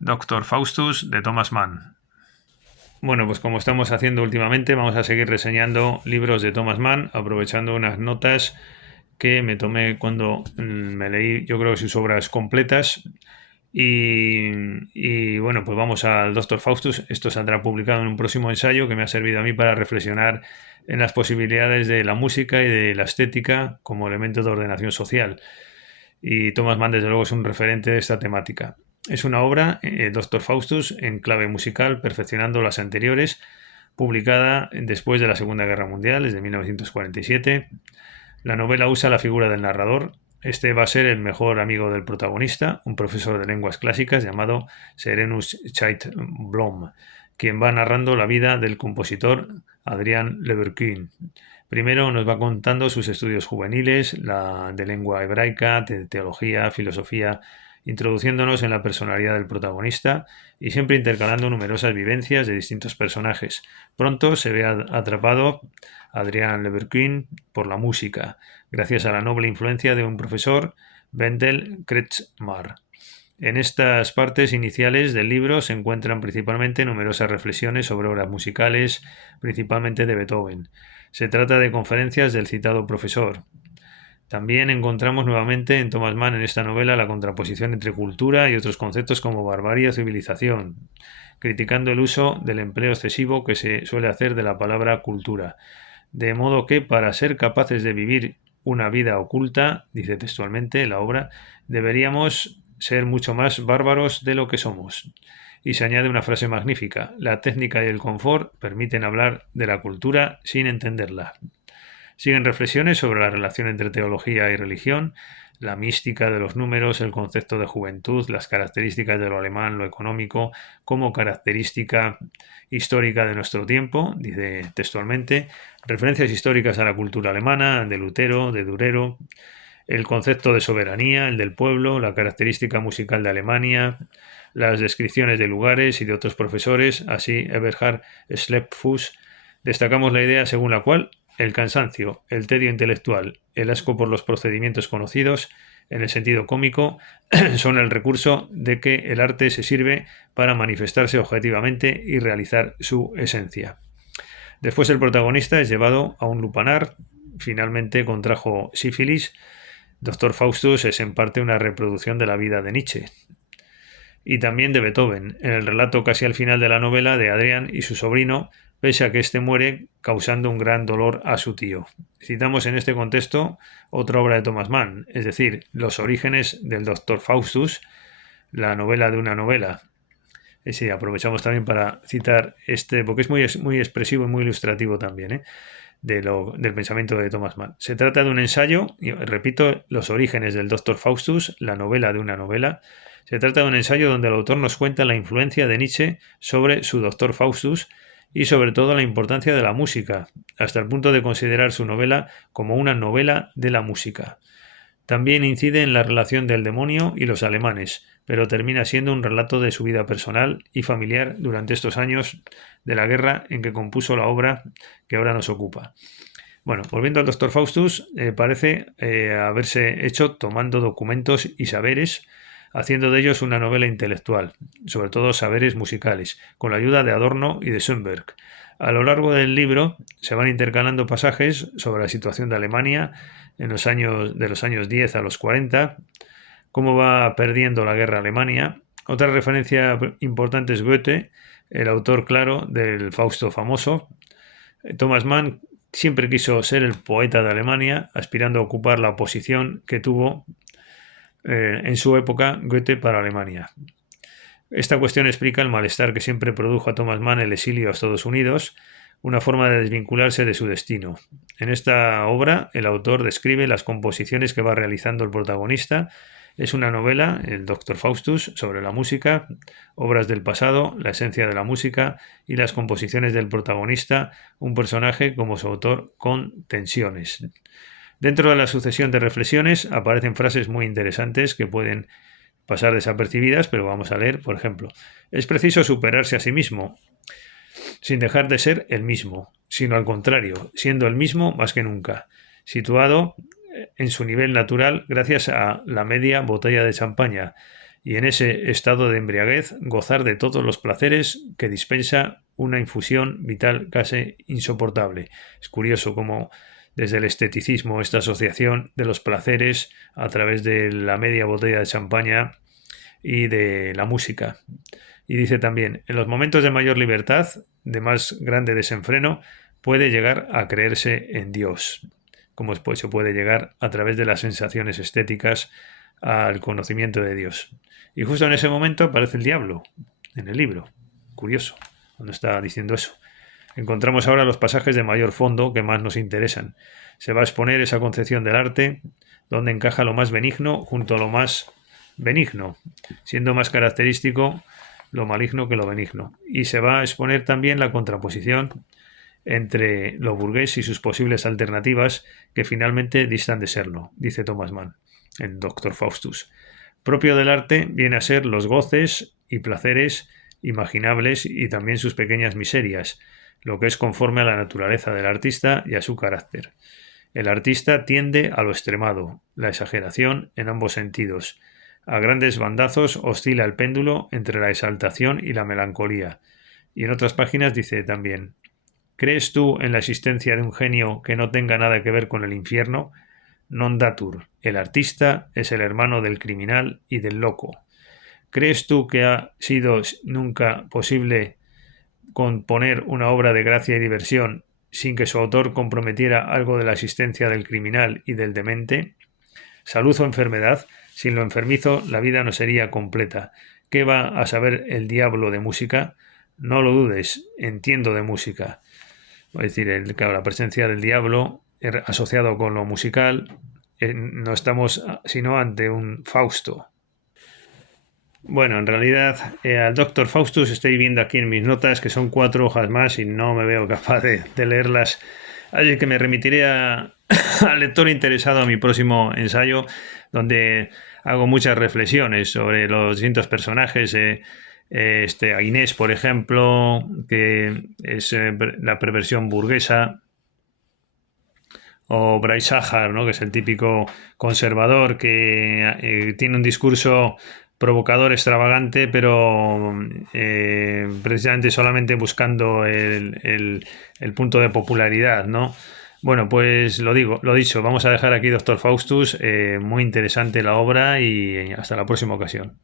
Doctor Faustus de Thomas Mann. Bueno, pues como estamos haciendo últimamente, vamos a seguir reseñando libros de Thomas Mann, aprovechando unas notas que me tomé cuando me leí, yo creo que sus obras completas. Y bueno, pues vamos al Doctor Faustus. Esto saldrá publicado en un próximo ensayo que me ha servido a mí para reflexionar en las posibilidades de la música y de la estética como elemento de ordenación social. Y Thomas Mann, desde luego, es un referente de esta temática. Es una obra, Doctor Faustus, en clave musical, perfeccionando las anteriores, publicada después de la Segunda Guerra Mundial, desde 1947. La novela usa la figura del narrador. Este va a ser el mejor amigo del protagonista, un profesor de lenguas clásicas llamado Serenus Blom, quien va narrando la vida del compositor Adrian Leverkühn. Primero nos va contando sus estudios juveniles, de lengua hebraica, de teología, filosofía, introduciéndonos en la personalidad del protagonista y siempre intercalando numerosas vivencias de distintos personajes. Pronto se ve atrapado Adrian Leverkühn por la música, gracias a la noble influencia de un profesor, Wendell Kretschmar. En estas partes iniciales del libro se encuentran principalmente numerosas reflexiones sobre obras musicales, principalmente de Beethoven. Se trata de conferencias del citado profesor. También encontramos nuevamente en Thomas Mann en esta novela la contraposición entre cultura y otros conceptos como barbarie o civilización, criticando el uso del empleo excesivo que se suele hacer de la palabra cultura. De modo que para ser capaces de vivir una vida oculta, dice textualmente la obra, deberíamos ser mucho más bárbaros de lo que somos. Y se añade una frase magnífica: la técnica y el confort permiten hablar de la cultura sin entenderla. Siguen reflexiones sobre la relación entre teología y religión, la mística de los números, el concepto de juventud, las características de lo alemán, lo económico, como característica histórica de nuestro tiempo, dice textualmente, referencias históricas a la cultura alemana, de Lutero, de Durero, el concepto de soberanía, el del pueblo, la característica musical de Alemania, las descripciones de lugares y de otros profesores, así Eberhard Schleppfuss. Destacamos la idea según la cual el cansancio, el tedio intelectual, el asco por los procedimientos conocidos, en el sentido cómico, son el recurso de que el arte se sirve para manifestarse objetivamente y realizar su esencia. Después el protagonista es llevado a un lupanar, finalmente contrajo sífilis. Doctor Faustus es en parte una reproducción de la vida de Nietzsche y también de Beethoven, en el relato casi al final de la novela de Adrián y su sobrino, pese a que éste muere causando un gran dolor a su tío. Citamos en este contexto otra obra de Thomas Mann, es decir, Los orígenes del Doctor Faustus, la novela de una novela. Y sí, aprovechamos también para citar este, porque es muy expresivo y muy ilustrativo también, del pensamiento de Thomas Mann. Se trata de un ensayo, y repito, Los orígenes del Doctor Faustus, la novela de una novela. Se trata de un ensayo donde el autor nos cuenta la influencia de Nietzsche sobre su Doctor Faustus y sobre todo la importancia de la música, hasta el punto de considerar su novela como una novela de la música. También incide en la relación del demonio y los alemanes, pero termina siendo un relato de su vida personal y familiar durante estos años de la guerra en que compuso la obra que ahora nos ocupa. Bueno, volviendo al Doctor Faustus, parece haberse hecho tomando documentos y saberes, haciendo de ellos una novela intelectual, sobre todo saberes musicales, con la ayuda de Adorno y de Schoenberg. A lo largo del libro se van intercalando pasajes sobre la situación de Alemania en de los años 10 a los 40, cómo va perdiendo la guerra Alemania. Otra referencia importante es Goethe, el autor claro del Fausto famoso. Thomas Mann siempre quiso ser el poeta de Alemania, aspirando a ocupar la posición que tuvo en su época Goethe para Alemania. Esta cuestión explica el malestar que siempre produjo a Thomas Mann el exilio a Estados Unidos, una forma de desvincularse de su destino. En esta obra, el autor describe las composiciones que va realizando el protagonista. Es una novela, el Doctor Faustus, sobre la música, obras del pasado, la esencia de la música y las composiciones del protagonista, un personaje como su autor con tensiones. Dentro de la sucesión de reflexiones aparecen frases muy interesantes que pueden pasar desapercibidas, pero vamos a leer, por ejemplo, es preciso superarse a sí mismo, sin dejar de ser el mismo, sino al contrario, siendo el mismo más que nunca, situado en su nivel natural gracias a la media botella de champaña y en ese estado de embriaguez gozar de todos los placeres que dispensa una infusión vital casi insoportable. Es curioso cómo desde el esteticismo esta asociación de los placeres a través de la media botella de champaña y de la música. Y dice también, en los momentos de mayor libertad, de más grande desenfreno, puede llegar a creerse en Dios, como después se puede llegar a través de las sensaciones estéticas al conocimiento de Dios. Y justo en ese momento aparece el diablo en el libro. Curioso, cuando está diciendo eso. Encontramos ahora los pasajes de mayor fondo que más nos interesan. Se va a exponer esa concepción del arte, donde encaja lo más benigno junto a lo más benigno, siendo más característico lo maligno que lo benigno. Y se va a exponer también la contraposición entre lo burgués y sus posibles alternativas que finalmente distan de serlo, dice Thomas Mann, el Dr. Faustus. Propio del arte viene a ser los goces y placeres imaginables y también sus pequeñas miserias, lo que es conforme a la naturaleza del artista y a su carácter. El artista tiende a lo extremado, la exageración en ambos sentidos. A grandes bandazos oscila el péndulo entre la exaltación y la melancolía. Y en otras páginas dice también: ¿crees tú en la existencia de un genio que no tenga nada que ver con el infierno? Non datur. El artista es el hermano del criminal y del loco. ¿Crees tú que ha sido nunca posible componer una obra de gracia y diversión sin que su autor comprometiera algo de la existencia del criminal y del demente? Salud o enfermedad, sin lo enfermizo la vida no sería completa. ¿Qué va a saber el diablo de música? No lo dudes, entiendo de música. Es decir, claro, la presencia del diablo asociado con lo musical, no estamos sino ante un Fausto. Bueno, en realidad al Dr. Faustus estoy viendo aquí en mis notas que son 4 hojas más y no me veo capaz de leerlas. Así que me remitiré al lector interesado a mi próximo ensayo, donde hago muchas reflexiones sobre los distintos personajes. A Inés, por ejemplo, que es la perversión burguesa, o Bryce Sahar, ¿no? Que es el típico conservador que tiene un discurso provocador, extravagante, pero precisamente solamente buscando el punto de popularidad, ¿no? Bueno, pues lo dicho, vamos a dejar aquí Dr. Faustus, muy interesante la obra y hasta la próxima ocasión.